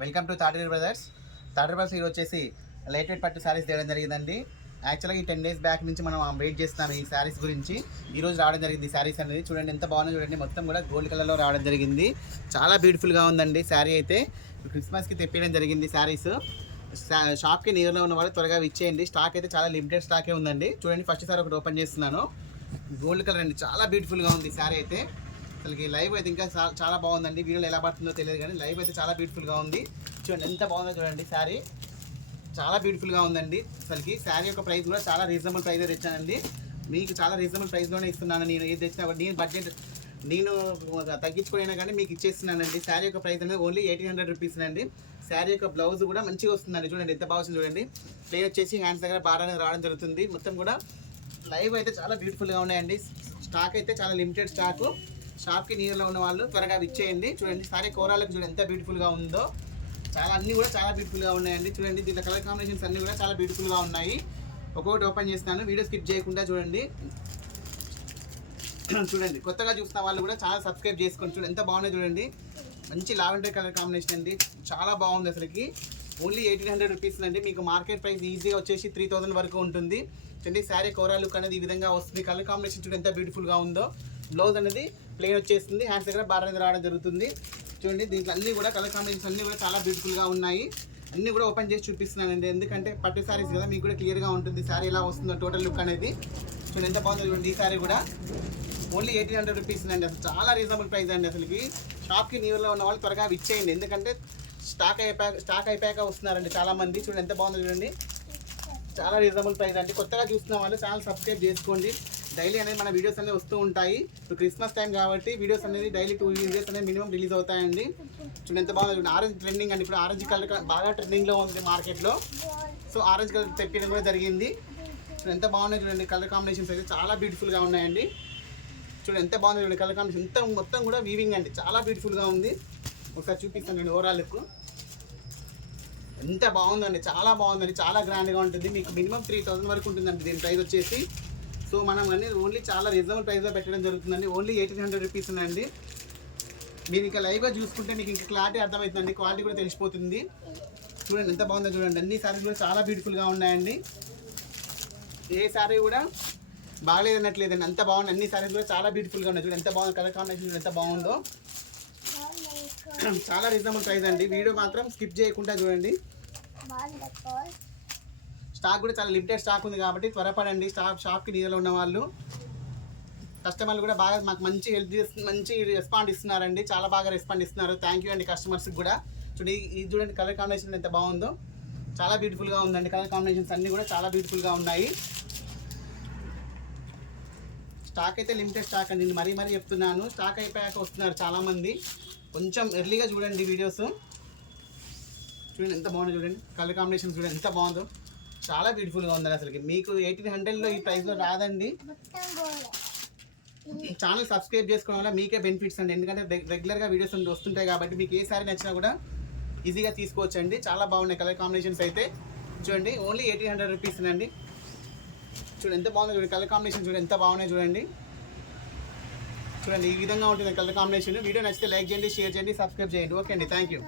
Welcome to Taderu brothers. Taderu brothers ఈరోజు వచ్చేసి light weight పట్టు శారీస్ తేవడం జరిగిందండి. యాక్చువల్గా ఈ 10 days బ్యాక్ నుంచి మనం వెయిట్ చేస్తున్నాం ఈ శారీస్ గురించి. ఈరోజు రావడం జరిగింది శారీస్ అనేది. చూడండి ఎంత బాగుందో చూడండి, మొత్తం కూడా గోల్డ్ కలర్లో రావడం జరిగింది. చాలా బ్యూటిఫుల్గా ఉందండి శారీ అయితే. క్రిస్మస్కి తెప్పించడం జరిగింది శారీస్. షాప్కి నియర్లో ఉన్న వాళ్ళు త్వరగా ఇచ్చేయండి. స్టాక్ అయితే చాలా లిమిటెడ్ స్టాకే ఉందండి. చూడండి ఫస్ట్ సారి ఒకటి ఓపెన్ చేస్తున్నాను. గోల్డ్ కలర్ అండి, చాలా బ్యూటిఫుల్గా ఉంది శారీ అయితే. అసలుకి లైవ్ అయితే ఇంకా చాలా బాగుందండి. వీడియోలో ఎలా పడుతుందో తెలియదు కానీ లైవ్ అయితే చాలా బ్యూటిఫుల్గా ఉంది. చూడండి ఎంత బాగుందో చూడండి, శారీ చాలా బ్యూటిఫుల్గా ఉందండి. అసలుకి శారీ యొక్క ప్రైస్ కూడా చాలా రీజనబుల్ ప్రైస్ తెచ్చానండి. మీకు చాలా రీజనబుల్ ప్రైస్లోనే ఇస్తున్నాను. నేను ఏది తెచ్చినా నేను బడ్జెట్ నేను తగ్గించుకునే కానీ మీకు ఇచ్చేస్తున్నానండి. శారీ యొక్క ప్రైస్ అనేది ఓన్లీ 1800 రూపీస్ అండి. శారీ యొక్క బ్లౌజ్ కూడా మంచిగా వస్తుందండి. చూడండి ఎంత బాగుంది చూడండి. ప్లే వచ్చేసి హ్యాండ్స్ దగ్గర బార్ అనేది రావడం జరుగుతుంది. మొత్తం కూడా లైవ్ అయితే చాలా బ్యూటిఫుల్గా ఉన్నాయండి. స్టాక్ అయితే చాలా లిమిటెడ్ స్టాక్. షాప్కి నియర్లో ఉన్న వాళ్ళు త్వరగా ఇచ్చేయండి. చూడండి సారీ కోరాలకు చూడండి ఎంత బ్యూటిఫుల్గా ఉందో. అన్నీ కూడా చాలా బ్యూటిఫుల్గా ఉన్నాయండి. చూడండి దీంట్లో కలర్ కాంబినేషన్స్ అన్నీ కూడా చాలా బ్యూటిఫుల్గా ఉన్నాయి. ఒక్కొక్కటి ఓపెన్ చేస్తాను, వీడియో స్కిప్ చేయకుండా చూడండి. చూడండి కొత్తగా చూస్తున్న వాళ్ళు కూడా చాలా సబ్స్క్రైబ్ చేసుకోండి. చూడండి ఎంత బాగున్నాయి చూడండి. మంచి లావెండర్ కలర్ కాంబినేషన్ అండి, చాలా బాగుంది అసలుకి. ఓన్లీ 1800 రూపీస్ అండి. మీకు మార్కెట్ ప్రైస్ ఈజీగా వచ్చేసి 3000 వరకు ఉంటుంది. చూడండి శారీ కోరా లుక్ అనేది ఈ విధంగా వస్తుంది. కలర్ కాంబినేషన్ చూడండి ఎంత బ్యూటిఫుల్గా ఉందో. బ్లౌజ్ అనేది ప్లెయిన్ వచ్చేస్తుంది, హ్యాండ్స్ దగ్గర బార్ అనేది రావడం జరుగుతుంది. చూడండి దీంట్లో అన్నీ కూడా కలర్ కాంబినేషన్స్ అన్నీ కూడా చాలా బ్యూటిఫుల్గా ఉన్నాయి. అన్నీ కూడా ఓపెన్ చేసి చూపిస్తున్నానండి, ఎందుకంటే పట్టు శారీస్ కదా మీకు కూడా క్లియర్గా ఉంటుంది శారీ ఎలా వస్తుందో టోటల్ లుక్ అనేది. చూడండి ఎంత బాగుందో చూడండి. ఈ శారీ కూడా ఓన్లీ 1800 రూపీస్ అండి. అసలు చాలా రీజనబుల్ ప్రైస్ అండి. అసలుకి షాప్కి నియర్లో ఉన్న వాళ్ళు త్వరగా ఇచ్చేయండి, ఎందుకంటే స్టాక్ అయిపోయాక వస్తున్నారండి చాలామంది. చూడండి ఎంత బాగుందో చూడండి, చాలా రీజనబుల్ ప్రైస్ అండి. కొత్తగా చూస్తున్న వాళ్ళు ఛానల్ సబ్స్క్రైబ్ చేసుకోండి. డైలీ అనేది మన వీడియోస్ అనేవి వస్తూ ఉంటాయి. ఇప్పుడు క్రిస్మస్ టైం కాబట్టి వీడియోస్ అనేది డైలీ 2 వీడియోస్ అనేది మినిమం రిలీజ్ అవుతాయండి. చూడండి ఎంత బాగుంది చూడండి. ఆరెంజ్ ట్రెండింగ్ అండి, ఇప్పుడు ఆరెంజ్ కలర్ బాగా ట్రెండింగ్లో ఉంది మార్కెట్లో. సో ఆరెంజ్ కలర్ తెప్పడం కూడా జరిగింది. చూడండి ఎంత బాగున్నాయి చూడండి. కలర్ కాంబినేషన్స్ అయితే చాలా బ్యూటిఫుల్గా ఉన్నాయండి. చూడండి ఎంత బాగుంది చూడండి. కలర్ కాంబినేషన్ మొత్తం కూడా వీవింగ్ అండి, చాలా బ్యూటిఫుల్గా ఉంది. ఒకసారి చూపిస్తాను నేను ఓవరాల్ లుక్. ఎంత బాగుందండి, చాలా బాగుందండి, చాలా గ్రాండ్గా ఉంటుంది. మీకు మినిమం 3000 వరకు ఉంటుందండి దీని ప్రైస్ వచ్చేసి. సో మనం అనేది ఓన్లీ చాలా రీజనబుల్ ప్రైస్లో పెట్టడం జరుగుతుందండి. ఓన్లీ 1800 రూపీస్ అండి. మీరు ఇంకా లైవ్గా చూసుకుంటే మీకు ఇంకా క్లారిటీ అర్థమవుతుందండి, క్వాలిటీ కూడా తెలిసిపోతుంది. చూడండి ఎంత బాగుందో చూడండి. అన్ని శారీస్ కూడా చాలా బ్యూటిఫుల్గా ఉన్నాయండి. ఏ శారీ కూడా బాగలేదన్నట్లేదండి, అంత బాగుంది. అన్ని శారీస్ కూడా చాలా బ్యూటిఫుల్గా ఉన్నాయి. చూడండి ఎంత బాగుంది, కలర్ కాంబినేషన్ ఎంత బాగుందో. చాలా రీజనబుల్ ప్రైస్ అండి. వీడియో మాత్రం స్కిప్ చేయకుండా చూడండి. స్టాక్ కూడా చాలా లిమిటెడ్ స్టాక్ ఉంది కాబట్టి త్వరపడండి. షాప్కి నియర్లో ఉన్న వాళ్ళు కస్టమర్లు కూడా బాగా మాకు మంచి హెల్ప్ చేస్తుంది, మంచి రెస్పాండ్ ఇస్తున్నారండి. చాలా బాగా రెస్పాండ్ ఇస్తున్నారు. థ్యాంక్ యూ అండి కస్టమర్స్కి కూడా. చూడండి ఇది చూడండి కలర్ కాంబినేషన్ ఎంత బాగుందో, చాలా బ్యూటిఫుల్గా ఉందండి. కలర్ కాంబినేషన్స్ అన్నీ కూడా చాలా బ్యూటిఫుల్గా ఉన్నాయి. స్టాక్ అయితే లిమిటెడ్ స్టాక్ అండి, మరీ చెప్తున్నాను. స్టాక్ అయిపోయాక వస్తున్నారు చాలామంది. కొంచెం ఎర్లీగా చూడండి వీడియోస్. చూడండి ఎంత బాగుందో చూడండి. కలర్ కాంబినేషన్ చూడండి ఎంత బాగుందో, చాలా బ్యూటిఫుల్గా ఉందండి. అసలుకి మీకు 1800లో ఈ ప్రైస్లో రాదండి. ఛానల్ సబ్స్క్రైబ్ చేసుకోవడం వల్ల మీకే బెనిఫిట్స్ అండి, ఎందుకంటే రెగ్యులర్గా వీడియోస్ వస్తుంటాయి కాబట్టి మీకు ఏ సారీ నచ్చినా కూడా ఈజీగా తీసుకోవచ్చండి. చాలా బాగున్నాయి కలర్ కాంబినేషన్స్ అయితే. చూడండి ఓన్లీ 1800 రూపీస్ అండి. చూడండి ఎంత బాగుందో చూడండి. కలర్ కాంబినేషన్ చూడండి ఎంత బాగున్నాయి చూడండి. చూడండి ఈ విధంగా ఉంటుంది కలర్ కాంబినేషన్. వీడియో నచ్చితే లైక్ చేయండి, షేర్ చేయండి, సబ్స్క్రైబ్ చేయండి. ఓకే అండి, థ్యాంక్ యూ.